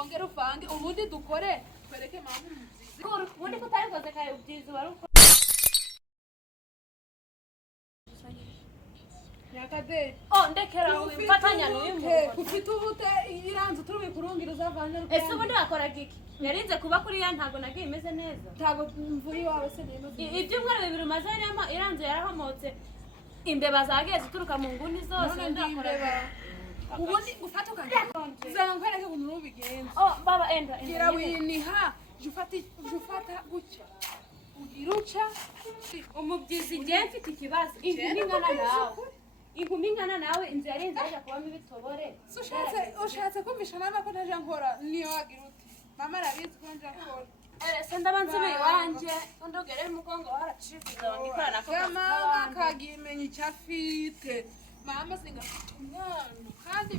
wongere uvange ubundi dukore twereke mama umubyizi ubundi kutabikoze kayo ubyizi wari uko nyakaderi ndekera mfatanya n'uyu muntu ufite ubute iranze turi kurungira uzavanye ese ubundi wakoraga iki yarinze kuba kuri ya ntago nagiye imeze neza ntago mvuye iwawe se neza ibyumweru bibiri umaze iranze yarahomotse imbeba zagiye zituruka mu nguni zose ndakoraga ubundi ufata ukajya zana nkwereke ukuntu nubigenza baba enda gira winiha jufata gucya ugiruca umubyizi ngiye mfite ikibazo inkumi ingana nawe inzu yarenze ajya kubamo ibitobore ushatse kumvisha mama ko ntaje nkora niyo wagira uti mama arabizi ko ntaje nkora se ndabansubiye iwanjye ndogere umugongo waracitse ngikora nako mama kagimenya icyo afite mama singafite umwana kandi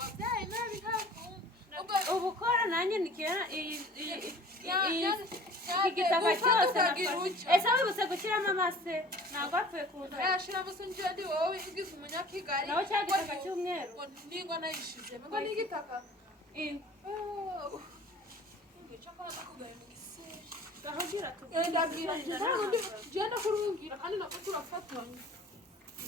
wabyaye nabi ntabwo ubukora nanjye nikira igitaka cyose ese wibutse gushyiramo amase ntabwo apfuye kuza yashiramo se njye ndi wowe ugize umunyakigali nawe cya gitaka cy'umweru ningwa nayishizemo ngo ni igitaka genda kurungira kandi nako turafatanya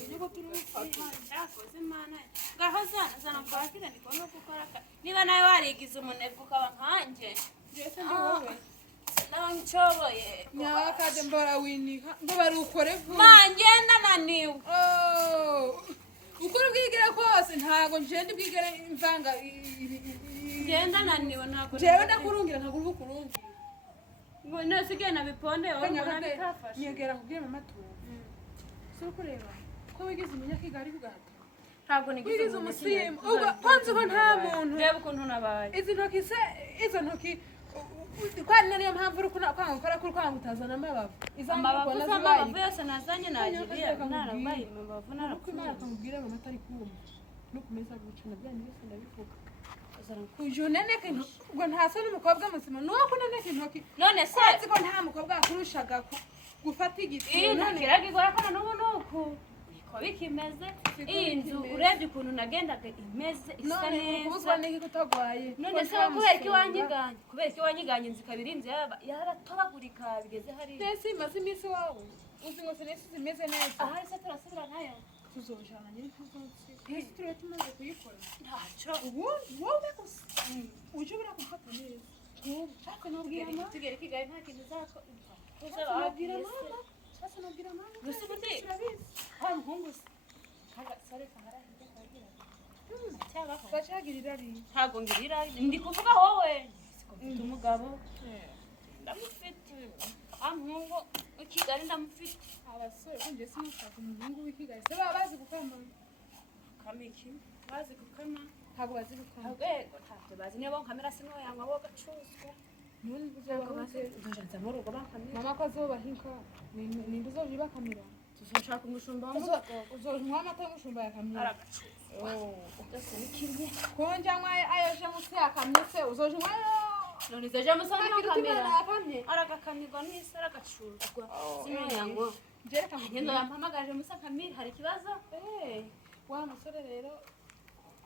niko turafatanya cyakoze imana ngaho zana kwakira ndikubona uko ukora niba nawe warigize umunebwe ukaba nkanjye mbese ndi wowe nawe nshoboye nyakade mbora winiha ngo bari ukore vuba ngenda naniwe ukora ubwigere kose ntago ngende bwigere imvanga ngenda naniwe ntago jewe ndakurungira ntago uri kurungira ngo nasigaye nabiponde wowe mbona bitafashe nyegera kubwira mama tuwe si ukureba ko wigize umunyakigali bwato ntabwo nigize umusimu ubwo kwanze ko nta muntu reba ukuntu nabaye izi ntoki se izo ntoki kwani niyo mpamvu uri kwanga ukora kuri kwanga utazana amabavu amabavu yose nazanye nagiriye narabaye amabavu narakumara akamubwira mama atari kumva no kumeza gucana byane byose ndabivuga kujo neneke ngo ntasa n'umukobwa musima nuko kuneneka intoki none se ko nta mukobwa akurushaga gufata igiti none kiragigora kana n'ubu nuko ko bikimeze iyi nzu urebye ukuntu nagendaga imeze isa neza kubuzwa n'iki kutagwaye none se kubera iki wanyiganye inzu kabiri inzu yaratobagurika bigeze hari nese imaze iminsi wawe uzi ngo sinese zimeze neza aha ese turasubira nayo tuzojana nyiri tuzotsi ese turiwe tumaze kuyikora ntacyo wowe gusa uje ubura gufata neza ariko nabwira mama tugere kigali nta kintu uzakora nabwira mama sasa nabwira mama gusa ubundi hari umuhungu se sare kaharahinda kagira cyabaho bacagirira ari ntago ngirira ndi kuvuga wowe siko mfite umugabo ndamufite umuhungu w'ikigali ndamufite abasore kunje sinashaka umuhungu w'ikigali se baba bazi gukama kamiki bazi gukama ntago bazi gukama ntabwo ntabwo bazi niba nkamera sino yangwa bo gacuzwa none uzajanza mu rugo bakamira mama ko azobahinka ninde uzoje bakamira tuzoshaka umushumba uzoje amata y'umushumba yakamira aragacuza byose nikimwe konja mwaye ayoje musi yakamye se uzoje mwayo none zaje musanga yakamira aragakanirwa n'isi aragacuzwa sino yangwa jereka ngendo yampamagaje musa kamira hari ikibazo wa musore rero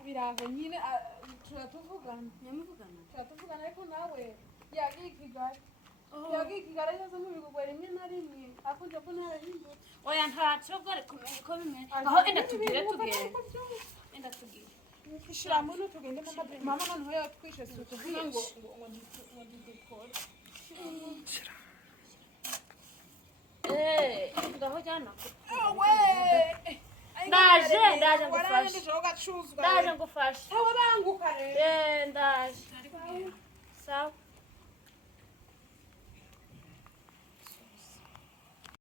biraho nyine turatuvugana turatuvugana ariko nawe yagiye kigali yaza mu bigogwe rimwe na rimwe akunze ko narahindutse oya ntacyo bwari kumenya ko bimeze aho enda tugire ishira muri tugende mama noneho yatwishe tuvuga ngo dukore ngaho jana ndaje ngufasha aho banguka rero ndaje sawa